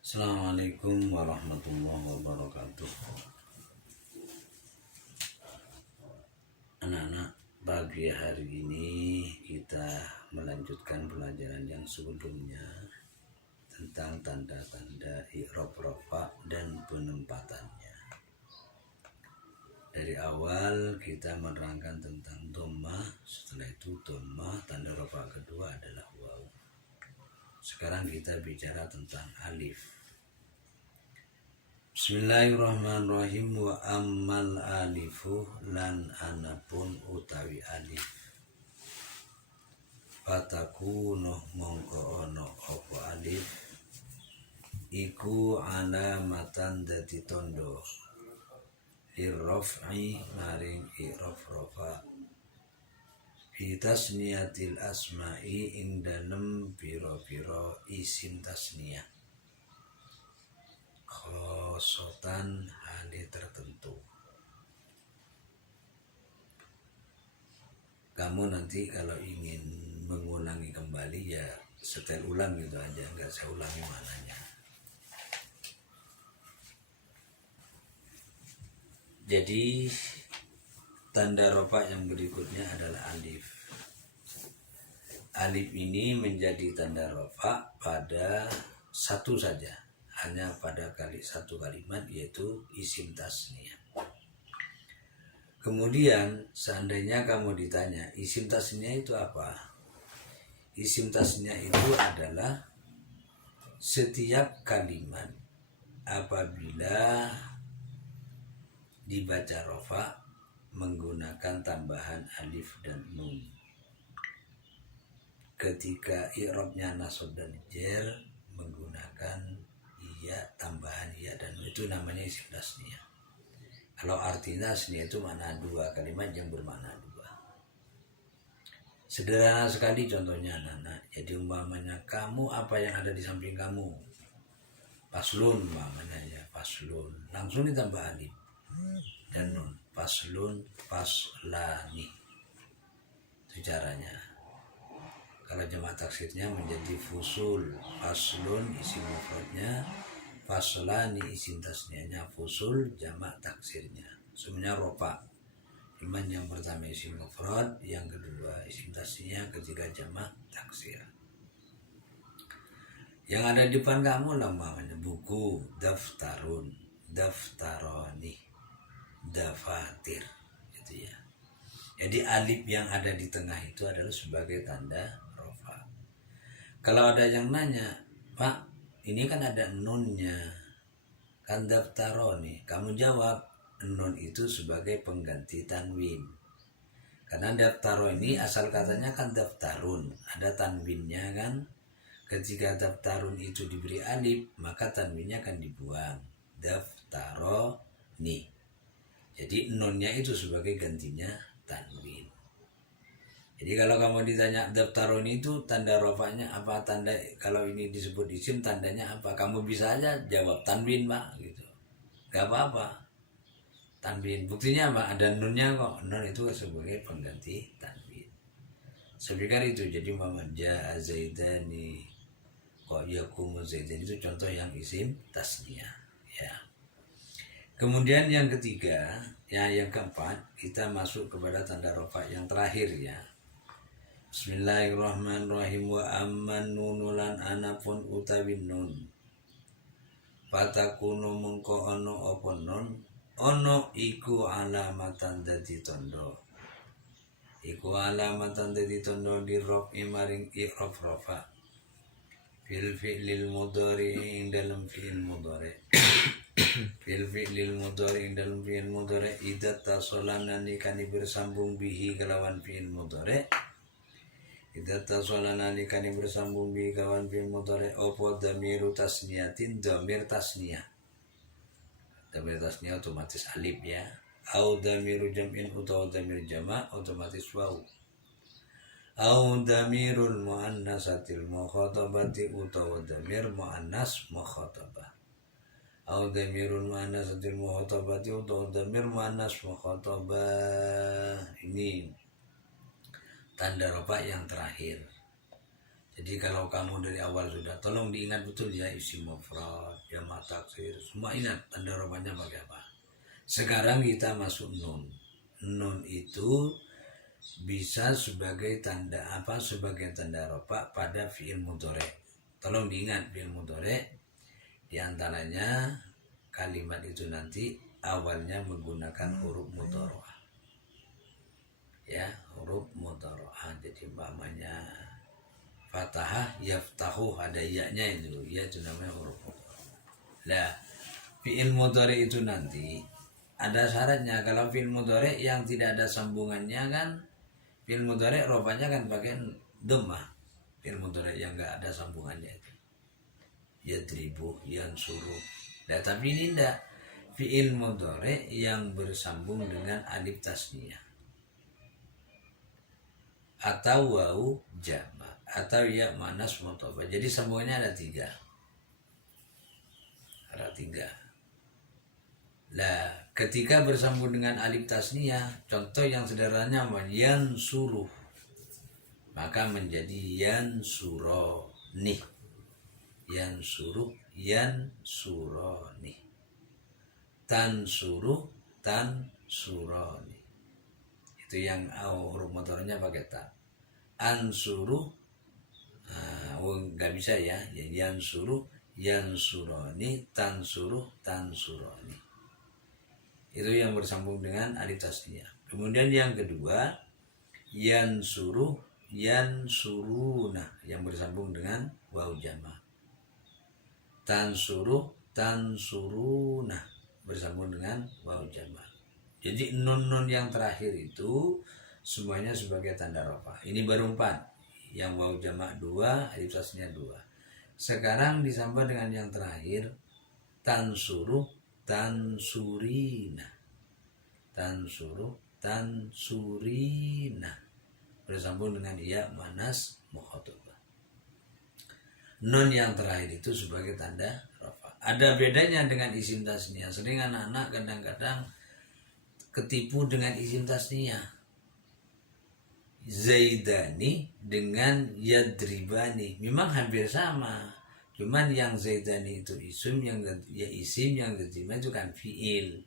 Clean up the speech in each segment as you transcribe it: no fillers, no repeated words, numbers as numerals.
Assalamualaikum warahmatullahi wabarakatuh. Anak-anak, pagi hari ini kita melanjutkan pelajaran yang sebelumnya tentang tanda-tanda i'rab rafa dan penempatannya. Dari awal kita menerangkan tentang dhammah, setelah itu dhammah, tanda rafa kedua adalah waw. Sekarang kita bicara tentang alif. Bismillahirrahmanirrahim. Wa ammal alifu lan anapun utawi alif fatakunu mongko ono opo alif iku alamatan dadi tondo lirraf'i maring i'rab rafa fi tasniyatil asma'i ing dalem pira-pira isim tasniyah khosotan hali tertentu. Kamu nanti kalau ingin mengulangi kembali ya setel ulang gitu aja, nggak saya ulangi mananya. Jadi tanda rafa yang berikutnya adalah alif. Alif ini menjadi tanda rafa pada satu saja, hanya pada satu kalimat, yaitu isim tasniyah. Kemudian seandainya kamu ditanya isim tasniyah itu apa? Isim tasniyah itu adalah setiap kalimat apabila dibaca rafa menggunakan tambahan alif dan nun. Ketika i'rabnya nasab dan jar menggunakan iya, tambahan iya dan nun, itu namanya isim tasniyah. Kalau arti tasniyah itu makna dua, kalimat yang bermakna dua. Sederhana sekali contohnya anak-anak. Jadi umpamanya kamu, apa yang ada di samping kamu? Faslun umpamanya ya, faslun. Langsung ditambah alif dan nun. Faslun, faslani. Itu caranya. Kalau jamak taksirnya menjadi fusul. Faslun isim mufradnya, faslani isim tasniyahnya, fusul jamak taksirnya. Semuanya rofa. Cuman yang pertama isim mufrad, yang kedua isim tasniyah, ketiga jamak taksir. Yang ada di depan kamu namanya buku, daftarun, daftaroni, dafatir, gitu ya. Jadi alif yang ada di tengah itu adalah sebagai tanda rofa. Kalau ada yang nanya, Pak, ini kan ada nunnya, kan daftaroni, kamu jawab nun itu sebagai pengganti tanwin. Karena daftaro ini asal katanya kan daftarun, ada tanwinnya kan. Ketika daftarun itu diberi alif, maka tanwinnya akan dibuang, daftaroni. Jadi nunnya itu sebagai gantinya tanwin. Jadi kalau kamu ditanya daftaroni itu tanda rofanya apa, tanda kalau ini disebut isim tandanya apa, kamu bisa aja jawab tanwin Pak gitu, gak apa-apa. Tanwin, buktinya apa? Ada nunnya kok. Nun itu sebagai pengganti tanwin. Seperti itu. Jadi Muhammad ja'a zaidani kok yakumu zaidan, itu contoh yang isim tasniyah ya. Kemudian yang ketiga, yang keempat, kita masuk kepada tanda rafa yang terakhir ya. Bismillahirrahmanirrahim. Wa amman nunulan anapun utawi nun fatakunu mengko ono apa nun, ono iku alamatan dadi tondo. Iku alamatan dadi tondo di rafi maring i'rab rafa fil fi'lil mudhari ing dalam fi'il mudhari. Fil fi'lil mudhari ing dalam fi'il mudhari idza tasolana nikani bersambung bihi kelawan fi'il mudhari. Idza tasolana nikani bersambung bihi kelawan fi'il mudhari apa dhamiru tasniyatin, dhamir tasniyah. Dhamir tasniyah otomatis alif ya. Au dhamiru jam'in utawa dhamir jama' otomatis waw. Au dhamirul muannasatil mukhatabati utawa dhamir muannas mukhatabah. Au dhamirul muannasatil mukhatabati utawa dhamir muannas mukhatabah. Ini tanda rafa yang terakhir. Jadi kalau kamu dari awal sudah, tolong diingat betul ya isim mufrad, jamak taksir, semua ingat tanda rofanya pakai apa. Sekarang kita masuk nun. Nun itu bisa sebagai tanda apa? Sebagai tanda rofa pada fi'il mudhari. Tolong diingat fi'il mudhari diantaranya kalimat itu nanti awalnya menggunakan huruf mudhari'ah. Ya, huruf mudhari'ah. Jadi umpamanya Fatahah yaftahu, ada iya-nya itu namanya huruf mudhari'. Nah, fi'il mudhari itu nanti ada syaratnya. Kalau fi'il mudhari yang tidak ada sambungannya kan, fi'il mudhari rofanya kan pakai dhammah. Fi'il mudhari yang enggak ada sambungannya itu. Yadribu, yansuru. Nah, tapi ini enggak. Fi'il mudhari yang bersambung dengan alif tasniyah atau wawu jamak atau ya manas muthabah. Jadi sambungannya ada 3. Ada 3. Lah, ketika bersambung dengan alif tasniyah, contoh yang sederhananya yansuru, maka menjadi yansuroni. Yansuru, yansuroni. Tansuru, tansuroni. Itu yang huruf mudhari'nya pakai ta. Ansuru, nggak bisa ya. Yansuru, yansuroni, tansuru, tansuroni. Itu yang bersambung dengan alif tasniyah. Kemudian yang kedua, yansuru, yansuruna, yang bersambung dengan wawu jamak. Tansuru, tansuruna, bersambung dengan wawu jamak. Jadi nun-nun yang terakhir itu semuanya sebagai tanda rofa. Ini baru 4. Yang wawu jamak 2, alif tasniyah 2. Sekarang disambah dengan yang terakhir, tansuru, tansurina. Tansuru, tansurina, bersambung dengan ya manas mukhatabah. Nun yang terakhir itu sebagai tanda rofa. Ada bedanya dengan isim tasniyah. Sering anak-anak kadang-kadang ketipu dengan isim tasniyah. Zaidani dengan yadribani memang hampir sama, cuman yang zaidani itu isim, yang yadribani itu kan fiil.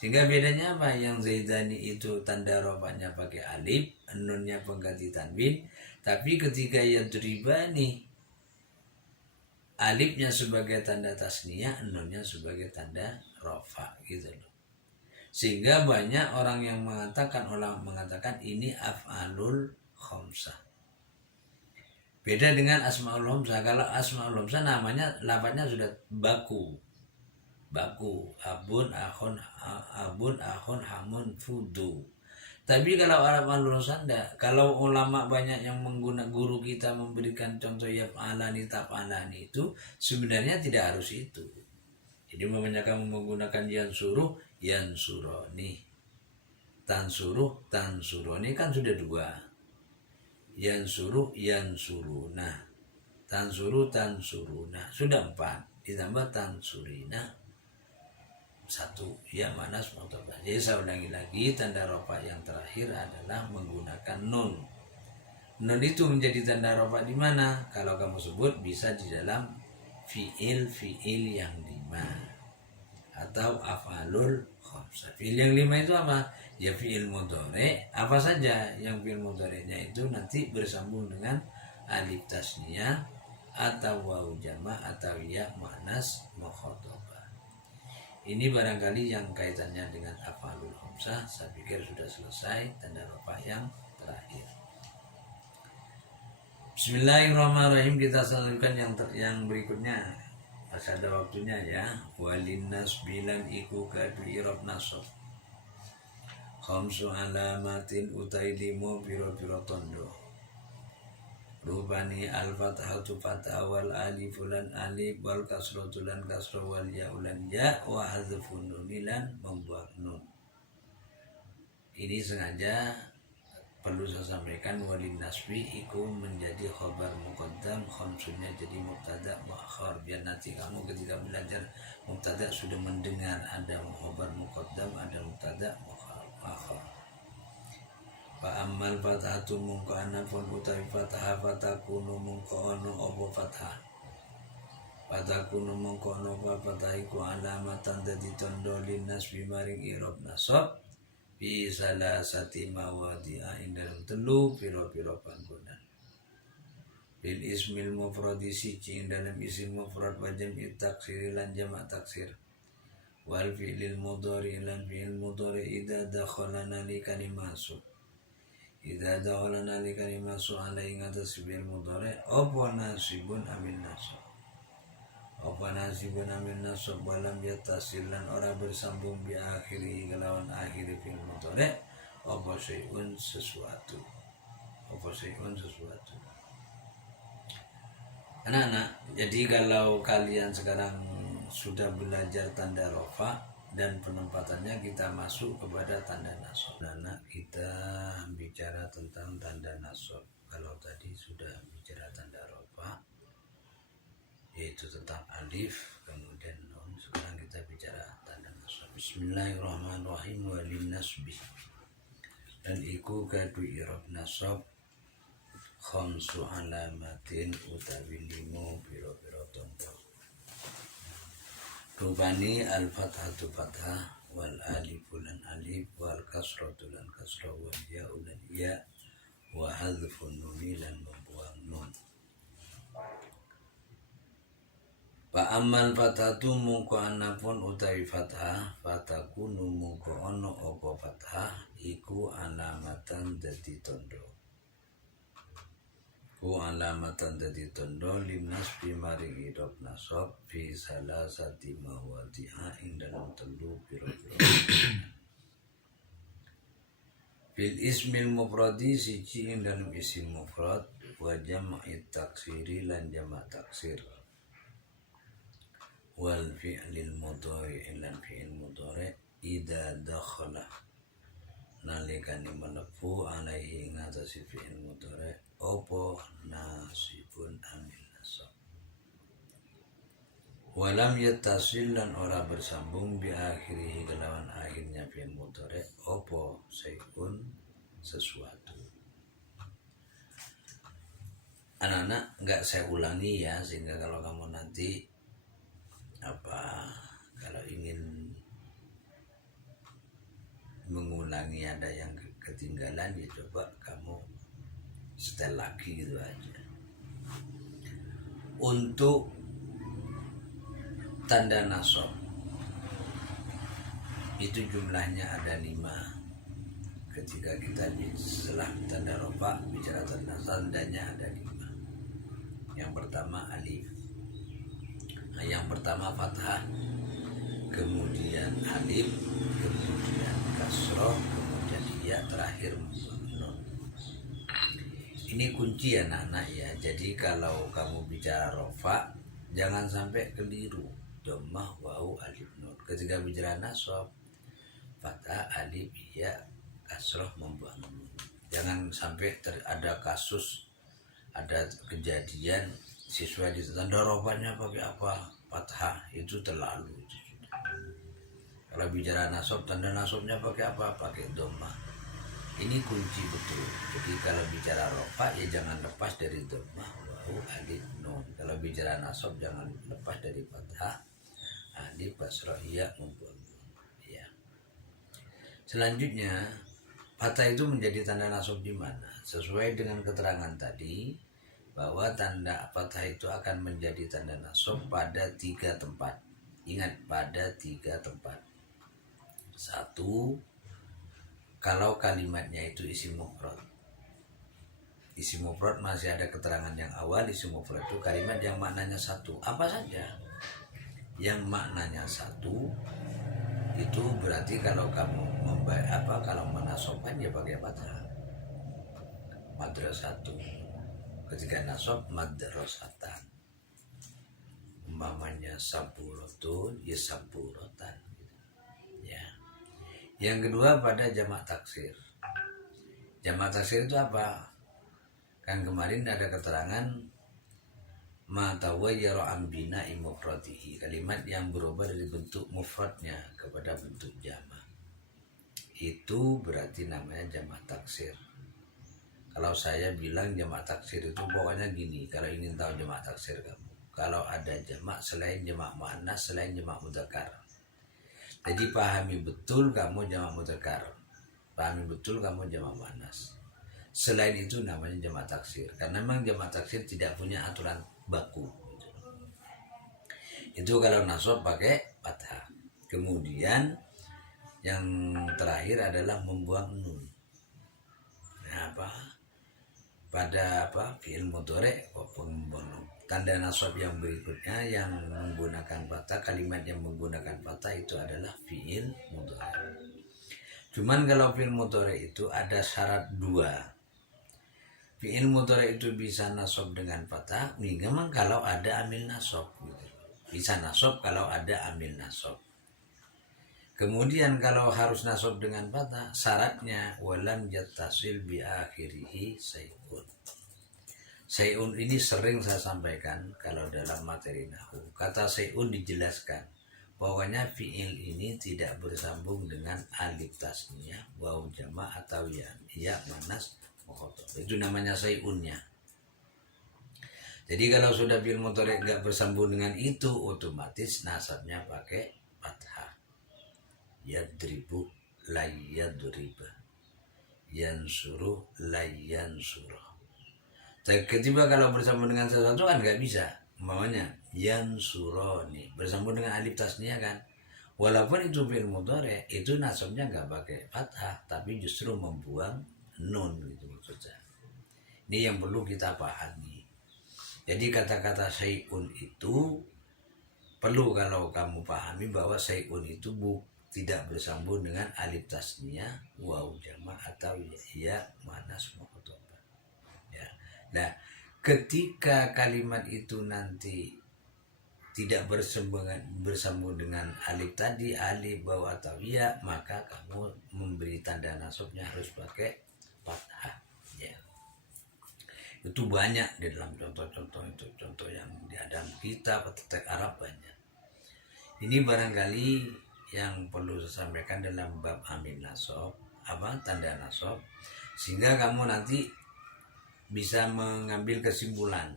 Sehingga bedanya apa? Yang zaidani itu tanda rofanya pakai alif, nunnya pengganti tanwin, tapi ketika yadribani alifnya sebagai tanda tasniyah, nunnya sebagai tanda rofa gitu loh. Sehingga banyak orang yang ulama mengatakan ini af'alul khamsah. Beda dengan asmaul khamsah. Kalau asmaul khamsah namanya lafadznya sudah baku. Baku, abun, akhun, hamun, fudu. Tapi kalau af'alul khamsah enggak. Kalau ulama banyak yang menggunakan, guru kita memberikan contoh yaf'alani, taf'alani itu sebenarnya tidak harus itu. Jadi kamu menggunakan yansuru, yansuroni, tansuru, tansuroni, kan sudah 2. Yansuru, yansuruna, tansuru, tansuruna, sudah 4. Ditambah tansurina 1. Ya manas muthabah. Jadi saya ulangi lagi, tanda rofa yang terakhir adalah menggunakan nun. Nun itu menjadi tanda rofa di mana? Kalau kamu sebut bisa di dalam fiil yang 5 atau af'alul khamsah. Fiil yang 5 itu apa? Ya fiil mudhari, apa saja yang fiil mudhari'nya itu nanti bersambung dengan alif tasniyah atau wawu jamak atau ya manas mukhatabah. Ini barangkali yang kaitannya dengan af'alul khamsah. Saya pikir sudah selesai tanda rofa yang terakhir. Bismillahirrahmanirrahim. Kita lanjutkan yang berikutnya. Masih ada waktunya ya. Walinnas bilan iku kadu irob nasab. Khamsu alamatin utai limo biro-biro tondo. Rubani al-fathatu fatah wal alifulan alif wal kasrotulan kasro wal ya'ulan ya wa hazfun nunilan membuat nun. Ini sengaja perlu saya sampaikan, walin nasbi iku menjadi khobar muqaddam, khamsunnya jadi mubtada muakhar, biar nanti kamu ketika belajar mubtada sudah mendengar ada khobar muqaddam, ada mubtada muakhar. Fa ammal fathatu mungko anapun utawi fathah fatakunu mungko ono apa fathah. Fatakunu mungko ono apa fathah iku alamatan dadi tondo linnas bimaring irob nasab fi salasati mawadi'a ing dalam telu pira-pira panggonan. Bil ismil mufradi siji ing dalam isim mufrad wa jam'i taksir lan jamak taksir. Wal fi'lil mudhari lan fi'il mudhari idza dakhala nalikani masuk. Idza dakhala nalikani masuk alai ngatas fi'il mudhari apa nasibun amin nasab. Apa nasibun amin nasab walam yattasil lan ora bersambung bi akhiri kelawan akhiri fi'il mudhari apa syai'un sesuatu. Apa syai'un sesuatu. Anak-anak, jadi kalau kalian sekarang sudah belajar tanda rofa dan penempatannya, kita masuk kepada tanda nasab. Anak, kita bicara tentang tanda nasab. Kalau tadi sudah bicara tanda rofa, yaitu tentang alif, kemudian nun. Sekarang kita bicara tanda nasab. Bismillahirrahmanirrahim walin nasbi. Dan iku kadu irob nasab khamsu alamatin utawi limo piro-piro tondo. Rupani al-fathatu fathah wal alifu lan alif wal kasratu lan kasrah wal ya'u lan ya wa hadfun nuni lan membuang nun. Fa ammal fathatu mungko anapun utawi fathah fatakunu mungko ono apa fathah iku alamatan dadi tondo. Ku alamatan dadi tondo linnas bimaring irob nasab fi salasati mawadi'a ing dalam telu pira-pira. Bil ismil mufradi siji ing dalam isim mufrad wa jam'i taksiri lan jamak taksir. Wal fi'lil mudhari lan fi'il mudhari idza dakhala nalikani melebu alaihi ngatasi fi'il mudhari opo nasibun amin nasab. Walam yattasil lan ora bersambung bi akhirih kelawan akhirnya fi'il mudhari opo sayun sesuatu. Anak-anak, enggak saya ulangi ya, sehingga kalau kamu nanti kalau ingin mengulangi ada yang ketinggalan ya coba kamu setel lagi gitu aja. Untuk tanda nasab itu jumlahnya ada 5. Ketika kita setelah tanda rofa bicara tanda tandanya ada 5. Yang pertama alif. Nah, yang pertama fathah, kemudian alif, kemudian kasroh, kemudian ya, terakhir nun. Ini kunci anak-anak ya. Jadi kalau kamu bicara rofa jangan sampai keliru dhammah wawu alif nun. Ketika bicara nasab fathah alif ya kasroh membuang nun. Jangan sampai ada kasus, ada kejadian siswa di tanda rofanya pakai apa fathah, itu terlalu. Kalau bicara nasab, tanda nasabnya pakai apa? Pakai dhammah. Ini kunci betul. Jadi kalau bicara rofa ya jangan lepas dari dhammah wawu alif nun. Kalau bicara nasab jangan lepas dari fathah alif kasroh ya membuang nun. Ya. Selanjutnya fathah itu menjadi tanda nasab di mana? Sesuai dengan keterangan tadi bahwa tanda fathah itu akan menjadi tanda nasab pada 3 tempat. Ingat, pada 3 tempat. 1, kalau kalimatnya itu isim mufrad. Isim mufrad masih ada keterangan yang awal. Isim mufrad itu kalimat yang maknanya 1. Apa saja yang maknanya 1 itu berarti kalau kamu kalau menasobkan ya pakai fathah. Madrasatu. Ketika nasab madrasatan. Umpamanya saburatun ya saburatan. Ya. Yang kedua pada jamak taksir. Jamak taksir itu apa? Kan kemarin ada keterangan ma tawayyaru an bina'i mufradihi, kalimat yang berubah dari bentuk mufradnya kepada bentuk jamak. Itu berarti namanya jamak taksir. Kalau saya bilang jamak taksir itu pokoknya gini, kalau ingin tahu jamak taksir kamu, kalau ada jamak selain jamak muannas, selain jamak mudzakkar. Jadi pahami betul kamu jamak mudzakkar, pahami betul kamu jamak muannas. Selain itu namanya jamak taksir, karena memang jamak taksir tidak punya aturan baku. Itu kalau nasab pakai fathah. Kemudian yang terakhir adalah membuang nun. Nah, pada fi'il mudhari tanda nasab yang berikutnya yang menggunakan fathah, kalimat yang menggunakan fathah itu adalah fi'il mudhari. Cuman kalau fi'il mudhari itu ada syarat dua. Fi'il mudhari itu bisa nasab dengan fathah, memang kalau ada amil nasab gitu. Bisa nasab kalau ada amil nasab. Kemudian kalau harus nasab dengan fathah, syaratnya walam yattasil bi akhirihi sayun. Sayun ini sering saya sampaikan kalau dalam materi nahwu. Kata sayun dijelaskan. Pokoknya fi'il ini tidak bersambung dengan alif tasniyah, waw jama' atau ya manas mukhatab. Itu namanya sayunnya. Jadi kalau sudah fi'il mudhari enggak bersambung dengan itu, otomatis nasabnya pakai fathah. Yadribu la yadriba, yansuru la yansuru. Ketika kalau bersambung dengan sesuatu kan nggak bisa. Umpamanya yansuroni bersambung dengan alif tasniyah kan. Walaupun itu fi'il mudhari, itu nasabnya nggak pakai fathah, tapi justru membuang nun gitu maksudnya. Ini yang perlu kita pahami. Jadi kata-kata syai'un itu perlu kalau kamu pahami bahwa syai'un itu tidak bersambung dengan alif tasniyah, waw jama' atau ya manas mukhatab. Ya. Nah, ketika kalimat itu nanti tidak bersambung dengan alif tadi, alif, waw atau ya, maka kamu memberi tanda nasabnya harus pakai fathah. Ya. Itu banyak di dalam contoh-contoh itu, contoh yang di dalam kitab atau teks Arab banyak. Ini barangkali yang perlu saya sampaikan dalam bab amil nasab, tanda nasab, sehingga kamu nanti bisa mengambil kesimpulan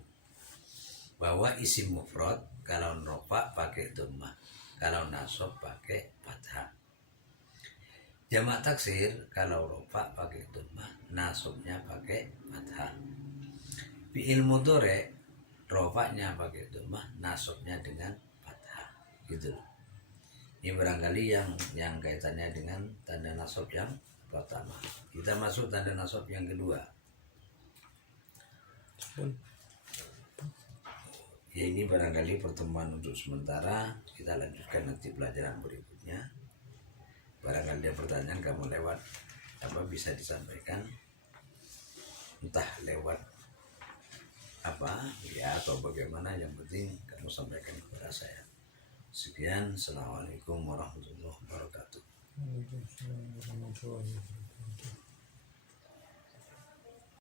bahwa isim mufrad kalau rofa pakai dhammah, kalau nasab pakai fathah. Jamak taksir kalau rofa pakai dhammah, nasabnya pakai fathah. Fi'il mudhari rofanya pakai dhammah, nasabnya dengan fathah. Gitu. Ini barangkali yang kaitannya dengan tanda nasab yang pertama. Kita masuk tanda nasab yang kedua. Ya, ini barangkali pertemuan untuk sementara. Kita lanjutkan nanti pelajaran berikutnya. Barangkali ada pertanyaan kamu lewat bisa disampaikan, entah lewat atau bagaimana, yang penting kamu sampaikan kepada saya. Sekian, assalamualaikum warahmatullahi wabarakatuh.